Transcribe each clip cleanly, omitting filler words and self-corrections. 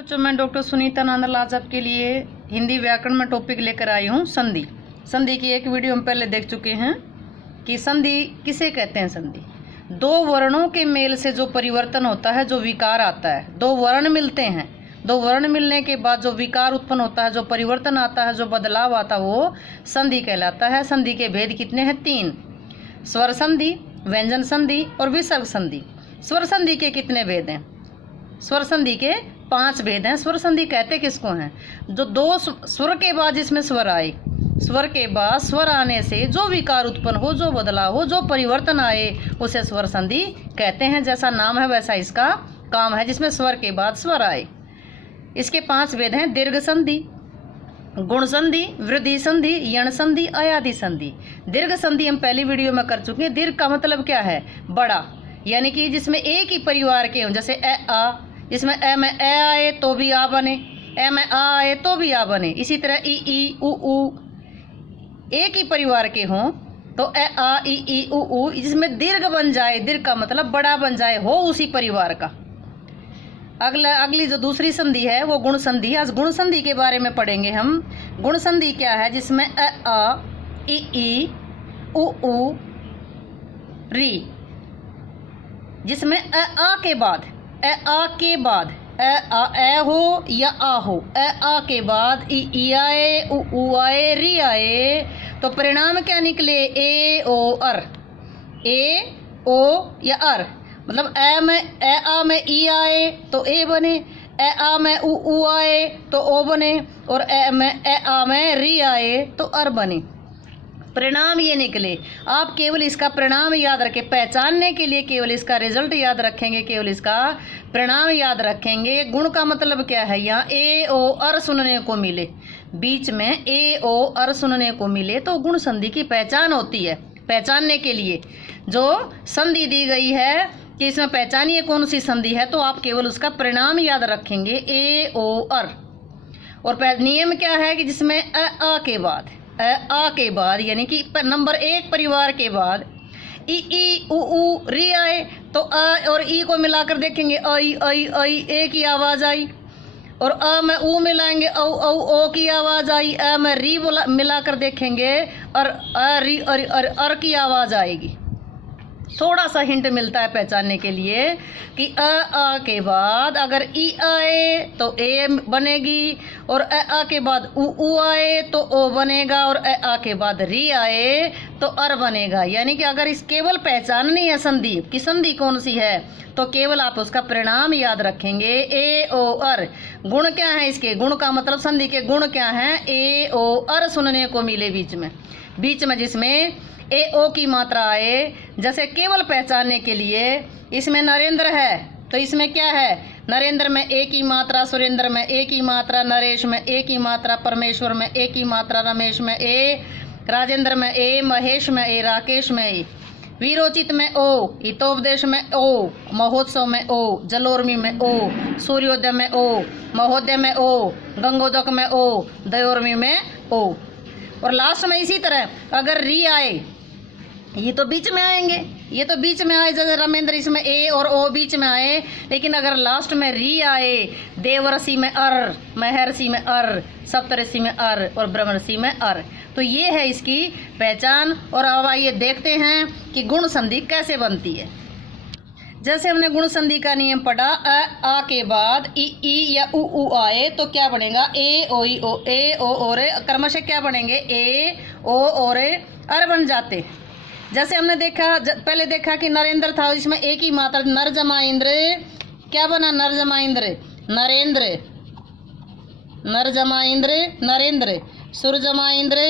बच्चों, मैं डॉक्टर सुनीता नंदलाल आज आपके लिए हिंदी व्याकरण में टॉपिक लेकर आई हूँ संधि। संधि की एक वीडियो हम पहले देख चुके हैं कि संधि किसे कहते हैं। संधि दो वर्णों के मेल से जो परिवर्तन होता है, जो विकार आता है। दो वर्ण मिलते हैं, दो वर्ण मिलने के बाद जो विकार उत्पन्न होता है, जो परिवर्तन आता है, जो बदलाव आता है, वो संधि कहलाता है। संधि के भेद कितने हैं? 3। स्वर संधि, व्यंजन संधि और विसर्ग संधि। स्वर संधि के कितने भेद हैं? स्वर संधि के 5 भेद हैं। स्वर संधि कहते किसको हैं? जो दो स्वर के बाद जिसमें स्वर आए, स्वर के बाद स्वर आने से जो विकार उत्पन्न हो, जो बदलाव हो, जो परिवर्तन आए, उसे स्वर संधि कहते हैं। जैसा नाम है वैसा इसका काम है, जिसमें स्वर के बाद स्वर आए। इसके 5 भेद हैं। दीर्घ संधि, गुण संधि, वृद्धि संधि, यण संधि, अयादि संधि। दीर्घ संधि हम पहली वीडियो में कर चुके हैं। दीर्घ का मतलब क्या है? बड़ा, यानी कि जिसमें एक ही परिवार के हों। जैसे ए आ, जिसमें ए में ए आए तो भी आ बने, ए में आ आए तो भी आ बने। इसी तरह ई उ एक ही परिवार के हों तो ए आ ई उ, जिसमें दीर्घ बन जाए। दीर्घ का मतलब बड़ा बन जाए, हो उसी परिवार का। अगली जो दूसरी संधि है वो गुण संधि। आज गुण संधि के बारे में पढ़ेंगे हम। गुण संधि क्या है? जिसमें ए आ ई उ री, जिसमें ए आ के बाद, ए आ के बाद ए हो या आ हो, ए आ के बाद ई आए, उ आए, री आए, तो परिणाम क्या निकले? ए ओ अर। ए ओ या अर, मतलब ए आ में ई आए तो ए बने, ए आ में उ आए तो ओ बने, और ए आ में री आए तो अर बने। परिणाम ये निकले। आप केवल इसका परिणाम याद रखें, पहचानने के लिए केवल इसका रिजल्ट याद रखेंगे, केवल इसका परिणाम याद रखेंगे। गुण का मतलब क्या है? यहाँ ए ओ अर सुनने को मिले, बीच में ए ओ अर सुनने को मिले तो गुण संधि की पहचान होती है। पहचानने के लिए जो संधि दी गई है कि इसमें पहचानिए कौन सी संधि है, तो आप केवल उसका परिणाम याद रखेंगे, ए ओ अर। और नियम क्या है कि जिसमें ए आ के बाद, आ के बाद, यानी कि नंबर 1 परिवार के बाद ई उ री आए तो आ और ई को मिलाकर देखेंगे, आई आई आई, ए की आवाज़ आई। और आ में ऊ मिलाएंगे, औ औ ओ की आवाज़ आई। आ में री मिलाकर देखेंगे और आ री अर की आवाज़ आएगी। थोड़ा सा हिंट मिलता है पहचानने के लिए कि आ के बाद अगर ई आए तो ए बनेगी, और आ के बाद उ आए तो ओ बनेगा, और आ के बाद री आए तो अर बनेगा। यानी कि अगर इस केवल पहचाननी है संधि की संधि कौन सी है, तो केवल आप उसका परिणाम याद रखेंगे, ए ओ अर। गुण क्या है इसके? गुण का मतलब संधि के गुण क्या है? ए ओ अर सुनने को मिले बीच में जिसमें ए ओ की मात्रा आए। जैसे केवल पहचानने के लिए इसमें नरेंद्र है तो इसमें क्या है? नरेंद्र में ए की मात्रा, सुरेंद्र में ए की मात्रा, नरेश में ए की मात्रा, परमेश्वर में ए की मात्रा, रमेश में ए, राजेंद्र में ए, महेश में ए, राकेश में ए, वीरोचित में ओ, हितोपदेश में ओ, महोत्सव में ओ, जलोर्मी में ओ, सूर्योदय में ओ, महोदय में ओ, गंगोदक में ओ, दयोर्मी में ओ। और लास्ट में इसी तरह अगर री आए, ये तो बीच में आएंगे, ये तो बीच में आए, जैसे रमेंद्र इसमें ए और ओ बीच में आए। लेकिन अगर लास्ट में री आए, देवऋषि में अर, महर्षि में अर, सप्तऋषि में अर और ब्रह्मऋषि में अर, तो ये है इसकी पहचान। और अब आइए देखते हैं कि गुण संधि कैसे बनती है। जैसे हमने गुण संधि का नियम पढ़ा, आ के बाद ई या उ आए तो क्या बनेगा? ए ओ ई ओ, ए ओ और क्रमशः क्या बनेंगे? ए ओ और अर बन जाते। जैसे हमने पहले देखा कि नरेंद्र था, इसमें एक ही मात्रा, नर जमा इंद्र, क्या बना? नर जमा इंद्र, नरेंद्र, नर जमा इंद्र, नरेंद्र, सुर जमा इंद्र,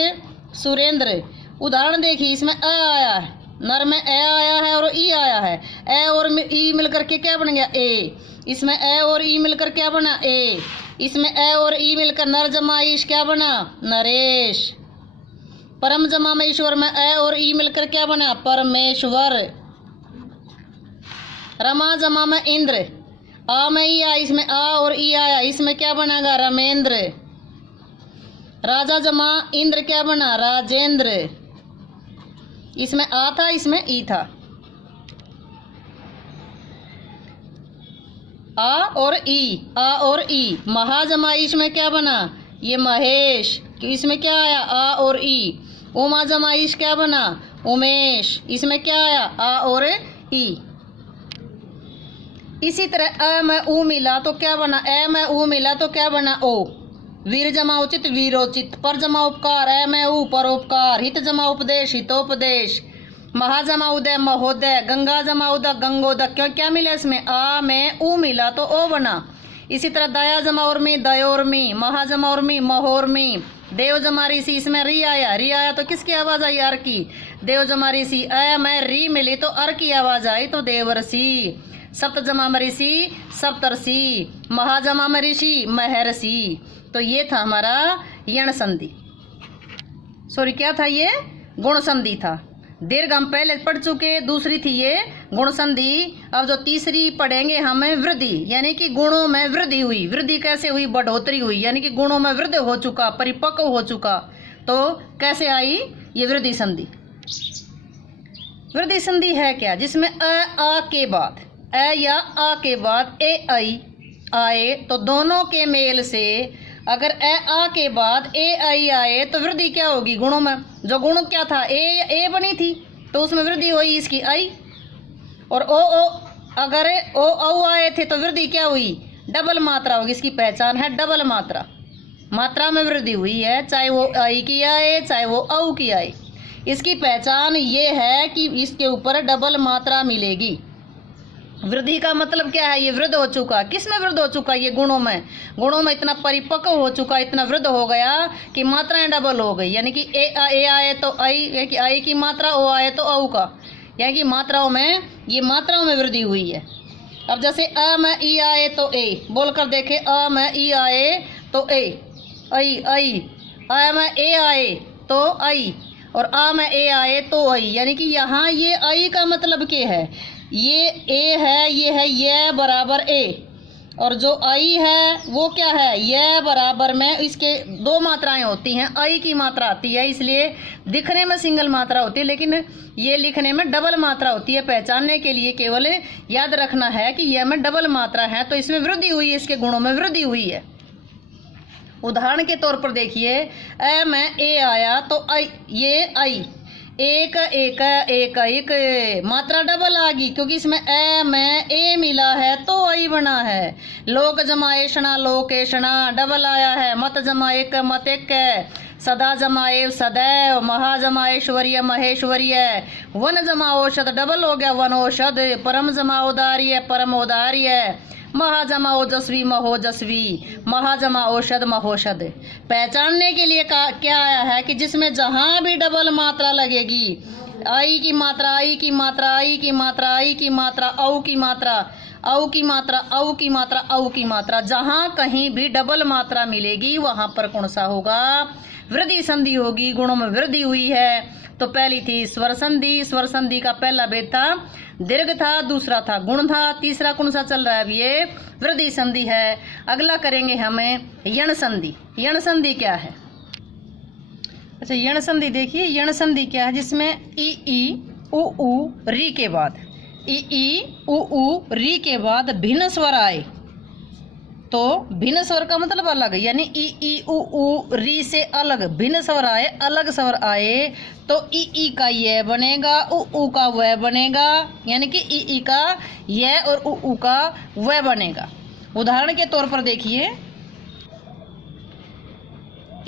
सुरेंद्र। उदाहरण देखिए, इसमें अ आया है, नर में ए आया है और ई आया है। ए और ई मिलकर के क्या बन गया? ए। इसमें ए और ई मिलकर क्या बना? ए। इसमें ए और ई मिलकर नर जमा ईश क्या बना? नरेश। परम जमा में ईश्वर में ए और ई मिलकर क्या बना? परमेश्वर। रमा जमा में इंद्र, आ में ई आया, इसमें आ और ई आया, इसमें क्या बनेगा? रमेंद्र। राजा जमा इंद्र क्या बना? राजेंद्र। इसमें आ था, इसमें ई था। आ और ई महाजमाइश में क्या बना, ये महेश, इसमें क्या आया आ और ई। उमा जमाइश क्या बना, उमेश, इसमें क्या आया आ और ई। इसी तरह अ में ऊ मिला तो क्या बना, ए में ऊ मिला तो क्या बना ओ। वीर जमा उचित वीरोचित, पर जमा उपकार ए में ऊ परोपकार, हित जमा उपदेश हितोपदेश, महा जमा उदय महोदय, गंगा जमा उदय गंगोदय। क्यों क्या मिला इसमें, आ में ऊ मिला तो ओ बना। इसी तरह दया जमा उर्मी दयोर्मी, महा जमा उर्मी महोर्मी, देव जमा ऋषि, इसमें री आया तो किसकी आवाज आई, अर की। देव जमा ऋषि, अ में री मिली तो अर की आवाज आई तो देवर्षि। सप्त जमा ऋषि सप्तर्षि, महा जमा ऋषि महर्षि। तो ये था हमारा यण संधि, सॉरी क्या था ये, गुण संधि था। दीर्घ हम पहले पढ़ चुके, दूसरी थी ये गुण संधि। अब जो तीसरी पढ़ेंगे हमें वृद्धि, यानी कि गुणों में वृद्धि हुई। वृद्धि कैसे हुई, बढ़ोतरी हुई, यानी कि गुणों में वृद्धि हो चुका, परिपक्व हो चुका। तो कैसे आई ये वृद्धि संधि। वृद्धि संधि है क्या, जिसमें आ के बाद, अ या आ के बाद ए आई आए तो दोनों के मेल से, अगर आ के बाद ए आई आए तो वृद्धि क्या होगी गुणों में। जो गुण क्या था, ए बनी थी तो उसमें वृद्धि हुई इसकी आई। और ओ अगर ओ आए थे तो वृद्धि क्या हुई, डबल मात्रा होगी। इसकी पहचान है डबल मात्रा, मात्रा में वृद्धि हुई है, चाहे वो आई की आए चाहे वो औ की आए। इसकी पहचान ये है कि इसके ऊपर डबल मात्रा मिलेगी। वृद्धि का मतलब क्या है, ये वृद्ध हो चुका। किसमें वृद्ध हो चुका, ये गुणों में। गुणों में इतना परिपक्व हो चुका, इतना वृद्ध हो गया कि मात्राएं डबल हो गई। यानी कि ए आए तो आई की मात्रा, ओ आए तो औ का, यानी कि मात्राओं में, ये मात्राओं में वृद्धि हुई है। अब जैसे अ में ई आए तो ए, बोलकर देखे, अ में ई आए तो ए आई, अ में ए आए तो आई, और आ में ए आए तो आई। यानी कि यहाँ ये आई का मतलब क्या है, ये ए है, ये है ये बराबर ए, और जो आई है वो क्या है, ये बराबर में इसके दो मात्राएं होती हैं, आई की मात्रा आती है, इसलिए दिखने में सिंगल मात्रा होती है लेकिन ये लिखने में डबल मात्रा होती है। पहचानने के लिए केवल याद रखना है कि यह में डबल मात्रा है, तो इसमें वृद्धि हुई है, इसके गुणों में वृद्धि हुई है। उदाहरण के तौर पर देखिए, ए में ए आया तो आई, ये आई, एक मात्रा डबल आ गई, क्योंकि इसमें ए में ए मिला है तो आई बना है। लोक जमाएषणा लोकेशणा डबल आया है, मत जमाएक मत एक, सदा जमाएव सदैव, महा जमाएश्वर्य महेश्वर्य, वन जमा औषध डबल हो गया वनौषध, परम जमा औदार्य परम औदार्य, महाजमा ओजस्वी महोजस्वी, महाजमा औषध महोषध। पहचानने के लिए क्या आया है कि जिसमें जहां भी डबल मात्रा लगेगी, आई की मात्रा आई की मात्रा आई की मात्रा आई की मात्रा औ की मात्रा औ की मात्रा औ की मात्रा औ की मात्रा, जहां कहीं भी डबल मात्रा मिलेगी वहां पर कौन सा होगा, वृद्धि संधि होगी। गुणों में वृद्धि हुई है। तो पहली थी स्वर संधि, स्वर संधि का पहला भेद था दीर्घ था, दूसरा था गुण था, तीसरा कौन सा चल रहा है अब, ये वृद्धि संधि है। अगला करेंगे हमें यण संधि। यण संधि क्या है, अच्छा यण संधि देखिए, यण संधि क्या है, जिसमें ई उ री के बाद, ई उ री के बाद भिन्न स्वर आए तो भिन्न स्वर का मतलब अलग, यानी ई उ री से अलग भिन्न स्वर आए, अलग स्वर आए तो ई का ये बनेगा, उ का वह बनेगा, यानी कि ई का यह और उ का वह बनेगा। उदाहरण के तौर पर देखिए,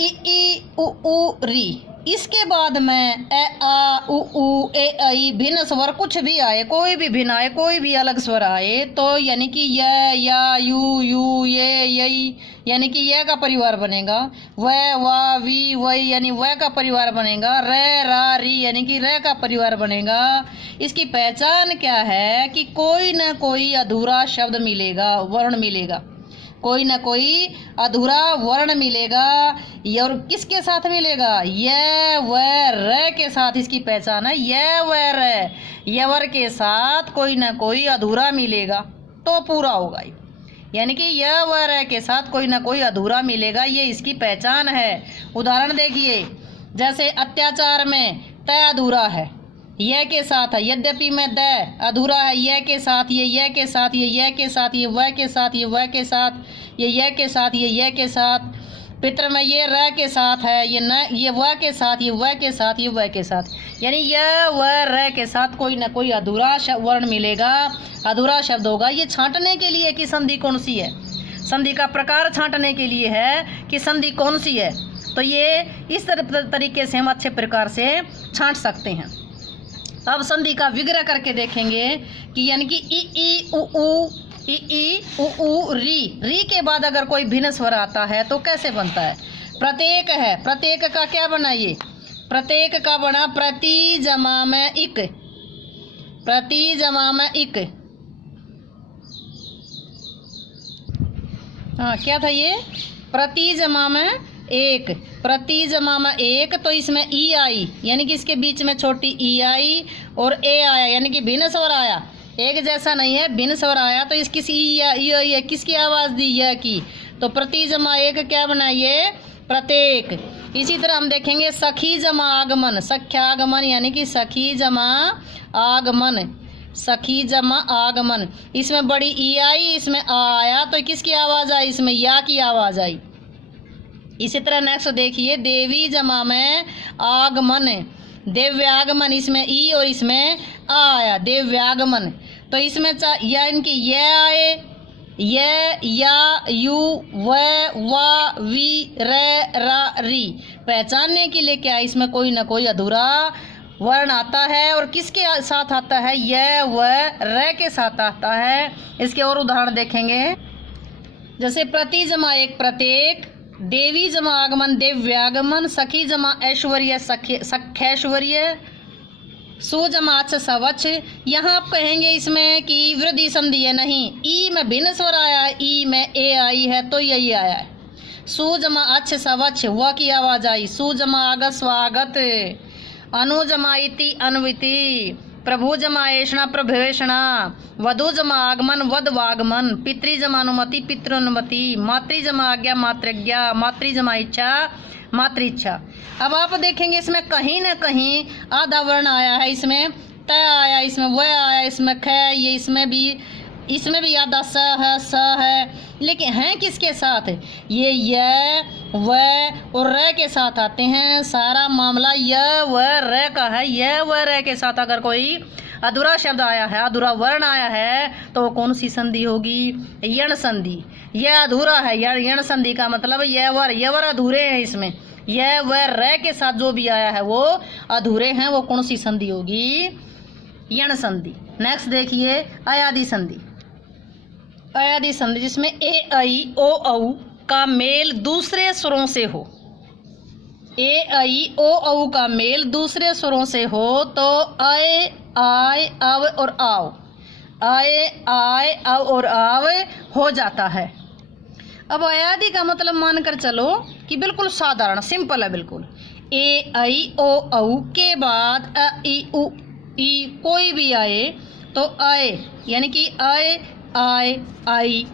ई उ री, इसके बाद में ए आ उ ए आई भिन्न स्वर कुछ भी आए, कोई भी भिन्न आए, कोई भी अलग स्वर आए तो यानी कि या यू ये यही, यानी कि यह का परिवार बनेगा। वह वा वी वही, यानी वह का परिवार बनेगा। रे रा री, यानी कि रे का परिवार बनेगा। इसकी पहचान क्या है कि कोई न कोई अधूरा शब्द मिलेगा, वर्ण मिलेगा, कोई ना कोई अधूरा वर्ण मिलेगा। और किसके साथ मिलेगा, ये वह र के साथ इसकी पहचान है। ये वह र, यवर के साथ कोई ना कोई अधूरा मिलेगा तो पूरा होगा, यानी कि यह वह र के साथ कोई ना कोई अधूरा मिलेगा, ये इसकी पहचान है। उदाहरण देखिए, जैसे अत्याचार में तय अधूरा है, यह के साथ है, यद्यपि में द अधूरा है, यह के साथ, ये यह के साथ, ये यह के साथ, ये वह के साथ, ये वह के साथ, ये यह के साथ, ये यह के साथ, पित्र में ये र के साथ है, ये न, ये वह के साथ, ये वह के साथ, ये वह के साथ, यानी यह वह र के साथ कोई ना कोई अधूरा वर्ण मिलेगा, अधूरा शब्द होगा। ये छांटने के लिए कि संधि कौन सी है, संधि का प्रकार छांटने के लिए है कि संधि कौन सी है। तो ये इस तरीके से हम अच्छे प्रकार से छांट सकते हैं। अब संधि का विग्रह करके देखेंगे कि यानी कि ई उ ऊ, ई उ ऊ, री के बाद अगर कोई भिन्न स्वर आता है तो कैसे बनता है। प्रत्येक है, प्रत्येक का क्या बना, ये प्रत्येक का बना प्रति जमा में इक, प्रति जमा में इक। हाँ क्या था ये, प्रति जमा में एक, प्रति जमा में एक, तो इसमें ई आई यानी कि इसके बीच में छोटी ई आई और ए आया यानी कि भिन्न स्वर आया, एक जैसा नहीं है, भिन्न स्वर आया। तो इस किसी ई किसकी आवाज़ दी, यह की, तो प्रति जमा एक क्या बना, ये प्रत्येक। इसी तरह हम देखेंगे सखी जमा आगमन, सख्यागमन यानी कि सखी जमा आगमन, सखी जमा आगमन, इसमें बड़ी ई आई, इसमें आ आया, तो किसकी आवाज़ आई, इसमें या की आवाज़ आई। इसी तरह नेक्स्ट देखिए देवी जमा में आगमन, दिव्यागमन, इसमें ई और इसमें आ आया, दिव्यागमन। तो इसमें या इनकी यह आए, ये या यू व वा वी रा री, पहचानने के लिए क्या इसमें कोई ना कोई अधूरा वर्ण आता है। और किसके साथ आता है, यह व र के साथ आता है। इसके और उदाहरण देखेंगे, जैसे प्रति जमा एक प्रत्येक, देवी जमा आगमन दिव्यागमन, सखी जमा ऐश्वर्य सख्यैश्वर्य, सु जमा अच्छ सवच्छ। यहाँ आप कहेंगे इसमें कि वृद्धि संधि है, नहीं, ई में भिन्न स्वर आया है, ई में ए आई है तो यही आया है। सु जमा अच्छ सवच्छ, व की आवाज़ आई, सु जमा आगत स्वागत, अनु जमा इति अन्विति, प्रभु जमा ऐषणा प्रभवेषणा, वधु जमा आगमन वधवागमन, पितृ जमा अनुमति पितृनुमति, मातृ जमा आज्ञा मातृज्ञा, मातृ जमा इच्छा मातृइच्छा। अब आप देखेंगे इसमें कहीं ना कहीं आधा वर्ण आया है, इसमें त आया, इसमें व आया, इसमें ख, ये इसमें भी आधा स है, लेकिन हैं किसके साथ, ये व और र के साथ आते हैं। सारा मामला य व र का है, य व र के साथ अगर कोई अधूरा शब्द आया है, अधूरा वर्ण आया है, तो वो कौन सी संधि होगी, यण संधि। यह अधूरा है, यण संधि का मतलब यवर अधूरे हैं, इसमें यह व र के साथ जो भी आया है वो अधूरे हैं, वो कौन सी संधि होगी, यण संधि। नेक्स्ट देखिए अयादि संधि, अयादि संधि जिसमें ए आई ओ औ का मेल दूसरे स्वरों से हो, ए आई ओ औ का मेल दूसरे स्वरों से हो तो आए आय अव और आओ, आए आय अव और आव हो जाता है। अब अयादि का मतलब मानकर चलो कि बिल्कुल साधारण सिंपल है, बिल्कुल ए आई ओ औ के बाद अ ई उ ई कोई भी आए तो आए यानी कि आए आय आई,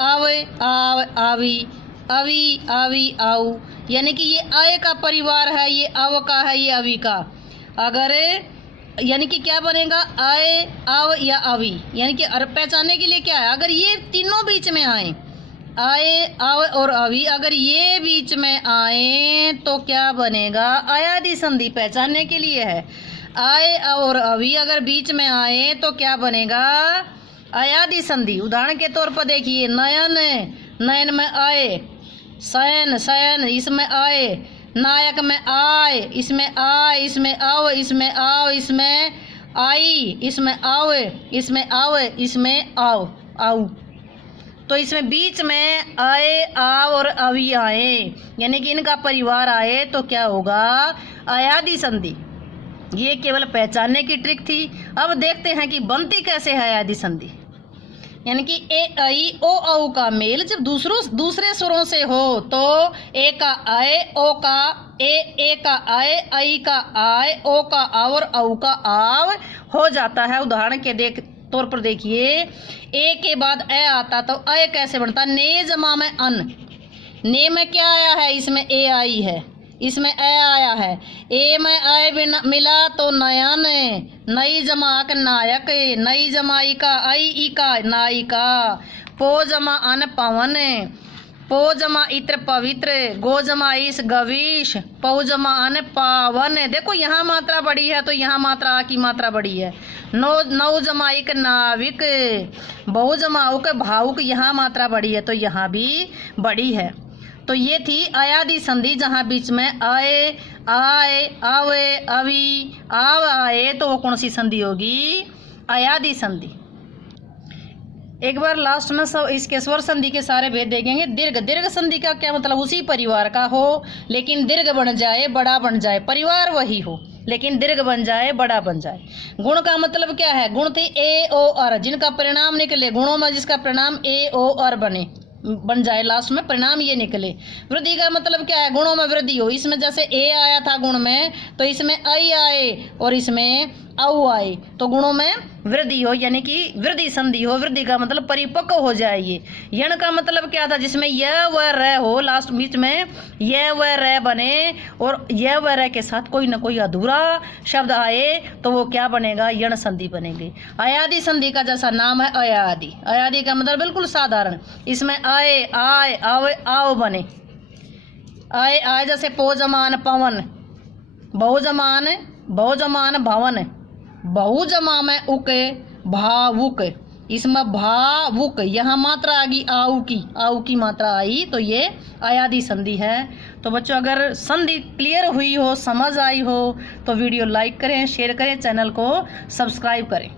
आवे आव आवी, अवी आवी आऊ, यानी कि ये आय का परिवार है, ये अव का है, ये अवी का। अगर यानी कि क्या बनेगा, आए आव या अवी, यानी कि पहचानने के लिए क्या है, अगर ये तीनों बीच में आए, आए आव और अवी, अगर ये बीच में आए तो क्या बनेगा, अयादि संधि पहचानने के लिए है। आए और अवी अगर बीच में आए तो क्या बनेगा, अयादि संधि। उदाहरण के तौर पर देखिए नयन, नयन में आए, शयन, शयन इसमें आए, नायक में आए, इसमें आए, इसमें आओ, इसमें आओ, इसमें आई, इसमें आवे, इसमें आवे, इसमें आओ आऊ। तो इसमें बीच में आए आव और अवी आए यानी कि इनका परिवार आए तो क्या होगा, अयादि संधि। ये केवल पहचानने की ट्रिक थी। अब देखते हैं कि बनती कैसे है अयादि संधि। यानी कि ए आई ओ औ का मेल जब दूसरे स्वरों से हो तो ए का आए, ओ का ए का आए, आई का आए, ओ का आव और औ का आव हो जाता है। उदाहरण के तौर पर देखिए, ए के बाद ए आता तो ए कैसे बनता, ने जमा में अन, ने में क्या आया है, इसमें ए आई है, इसमें ए आया है, ए में ए मिला तो नयन, नई जमाक नायक, नई जमाई का आई ई का नायिका, पो जमा अन पवन, पो जमा इत्र पवित्र, गो जमा इस गवीश, पौ जमा अन पावन। देखो यहाँ मात्रा बड़ी है तो यहाँ मात्रा की मात्रा बड़ी है। नौ जमाइक नाविक, बहु जमाउक भावुक, यहाँ मात्रा बड़ी है तो यहाँ भी बड़ी है। तो ये थी अयादि संधि, जहाँ बीच में आए, आए, आवे, अवी, आव आए, तो वो कौन सी संधि होगी? अयादि संधि। एक बार लास्ट में सब इसके स्वर संधि के सारे भेद देखेंगे। दीर्घ, दीर्घ संधि का क्या मतलब? उसी परिवार का हो लेकिन दीर्घ बन जाए, बड़ा बन जाए, परिवार वही हो लेकिन दीर्घ बन जाए, बड़ा बन जाए। गुण का मतलब क्या है? गुण थी ए ओ अर, जिनका परिणाम निकले, गुणों में जिसका परिणाम ए ओ अर बन जाए, लास्ट में परिणाम ये निकले। वृद्धि का मतलब क्या है? गुणों में वृद्धि हो। इसमें जैसे ए आया था गुण में, तो इसमें आई आए और इसमें औ आए, तो गुणों में वृद्धि हो, यानी कि वृद्धि संधि हो। वृद्धि का मतलब परिपक्व हो जाए। ये यण का मतलब क्या था? जिसमें यह व र हो, लास्ट बीच में यह व र बने और यह व र के साथ कोई ना कोई अधूरा शब्द आए तो वो क्या बनेगा? यण संधि बनेगी। अयादि संधि का जैसा नाम है अयादि। अयादि का मतलब बिल्कुल साधारण। इसमें आए, आए, आवे, आओ बने। आए आए जैसे पोजमान पवन, बहुजमान भवन, बहुजमा में उक भावुक, इसमें भावुक, यहाँ मात्रा आ गई आऊ की मात्रा आई, तो ये अयादि संधि है। तो बच्चों अगर संधि क्लियर हुई हो, समझ आई हो तो वीडियो लाइक करें, शेयर करें, चैनल को सब्सक्राइब करें।